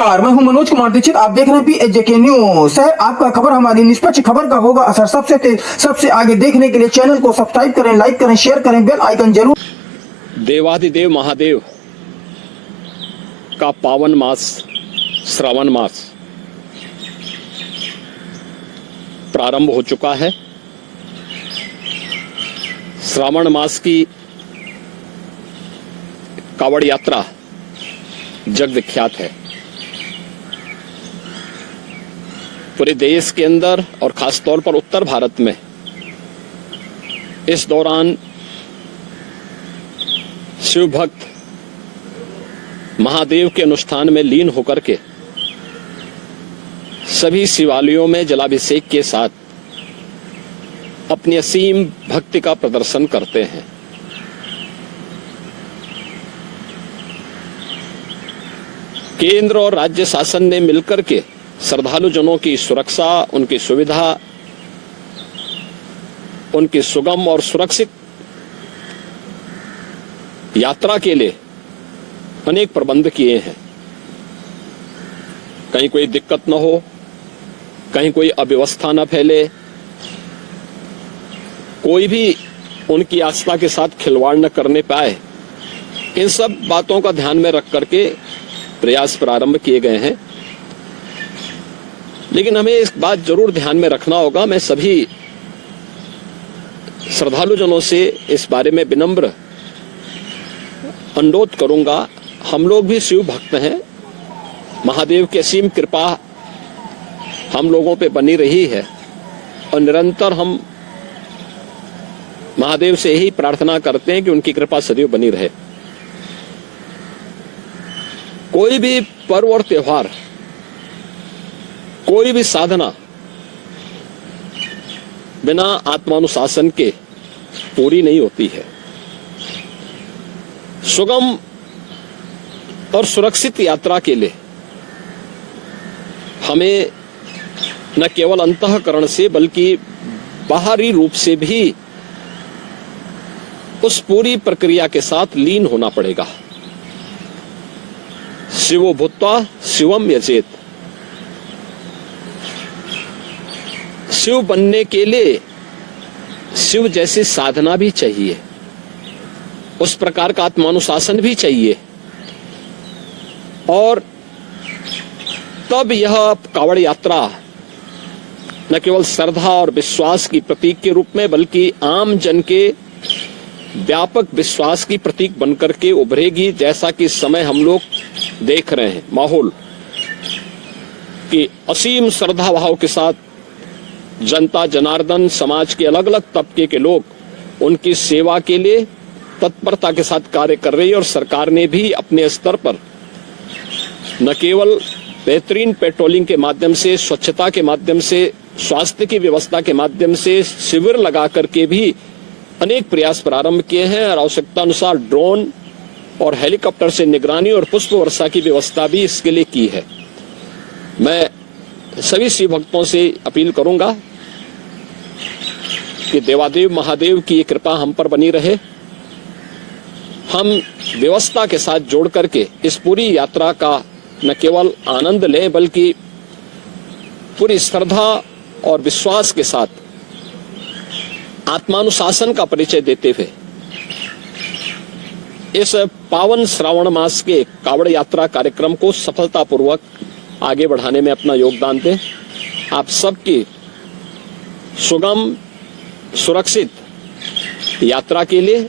नमस्कार, मैं हूं मनोज कुमार दीक्षित। आप देख रहे हैं PHJK न्यूज। सर, आपका खबर हमारी निष्पक्ष खबर का होगा असर। सबसे तेज, सबसे आगे देखने के लिए चैनल को सब्सक्राइब करें, लाइक करें, शेयर करें, बेल आइकन जरूर। देवाधिदेव महादेव का पावन मास श्रावण मास प्रारंभ हो चुका है। श्रावण मास की कावड़ यात्रा जग विख्यात है। पूरे देश के अंदर और खासतौर पर उत्तर भारत में इस दौरान शिव भक्त महादेव के अनुष्ठान में लीन होकर के सभी शिवालयों में जलाभिषेक के साथ अपनी असीम भक्ति का प्रदर्शन करते हैं। केंद्र और राज्य शासन ने मिलकर के श्रद्धालु जनों की सुरक्षा, उनकी सुविधा, उनकी सुगम और सुरक्षित यात्रा के लिए अनेक प्रबंध किए हैं। कहीं कोई दिक्कत न हो, कहीं कोई अव्यवस्था न फैले, कोई भी उनकी आस्था के साथ खिलवाड़ न करने पाए, इन सब बातों का ध्यान में रख करके प्रयास प्रारंभ किए गए हैं। लेकिन हमें इस बात जरूर ध्यान में रखना होगा, मैं सभी श्रद्धालु जनों से इस बारे में विनम्र अनुरोध करूंगा। हम लोग भी शिव भक्त हैं, महादेव की असीम कृपा हम लोगों पे बनी रही है और निरंतर हम महादेव से यही प्रार्थना करते हैं कि उनकी कृपा सदैव बनी रहे। कोई भी पर्व और त्योहार, कोई भी साधना बिना आत्मानुशासन के पूरी नहीं होती है। सुगम और सुरक्षित यात्रा के लिए हमें न केवल अंतःकरण से बल्कि बाहरी रूप से भी उस पूरी प्रक्रिया के साथ लीन होना पड़ेगा। शिवो भूत्वा शिवम यजेत। शिव बनने के लिए शिव जैसी साधना भी चाहिए, उस प्रकार का आत्मानुशासन भी चाहिए, और तब यह कावड़ यात्रा न केवल श्रद्धा और विश्वास की प्रतीक के रूप में बल्कि आम जन के व्यापक विश्वास की प्रतीक बनकर के उभरेगी। जैसा कि समय हम लोग देख रहे हैं, माहौल कि असीम श्रद्धा भाव के साथ जनता जनार्दन, समाज के अलग अलग तबके के लोग उनकी सेवा के लिए तत्परता के साथ कार्य कर रही है। और सरकार ने भी अपने स्तर पर न केवल बेहतरीन पेट्रोलिंग के माध्यम से, स्वच्छता के माध्यम से, स्वास्थ्य की व्यवस्था के माध्यम से शिविर लगा करके भी अनेक प्रयास प्रारंभ किए हैं और आवश्यकता अनुसार ड्रोन और हेलीकॉप्टर से निगरानी और पुष्प वर्षा की व्यवस्था भी इसके लिए की है। मैं सभी शिव भक्तों से अपील करूंगा कि देवादेव महादेव की ये कृपा हम पर बनी रहे। हम व्यवस्था के साथ जोड़ करके इस पूरी यात्रा का न केवल आनंद लें बल्कि पूरी श्रद्धा और विश्वास के साथ आत्मानुशासन का परिचय देते हुए इस पावन श्रावण मास के कावड़ यात्रा कार्यक्रम को सफलतापूर्वक आगे बढ़ाने में अपना योगदान दें। आप सबकी सुगम सुरक्षित यात्रा के लिए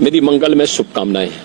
मेरी मंगलमय शुभकामनाएं हैं।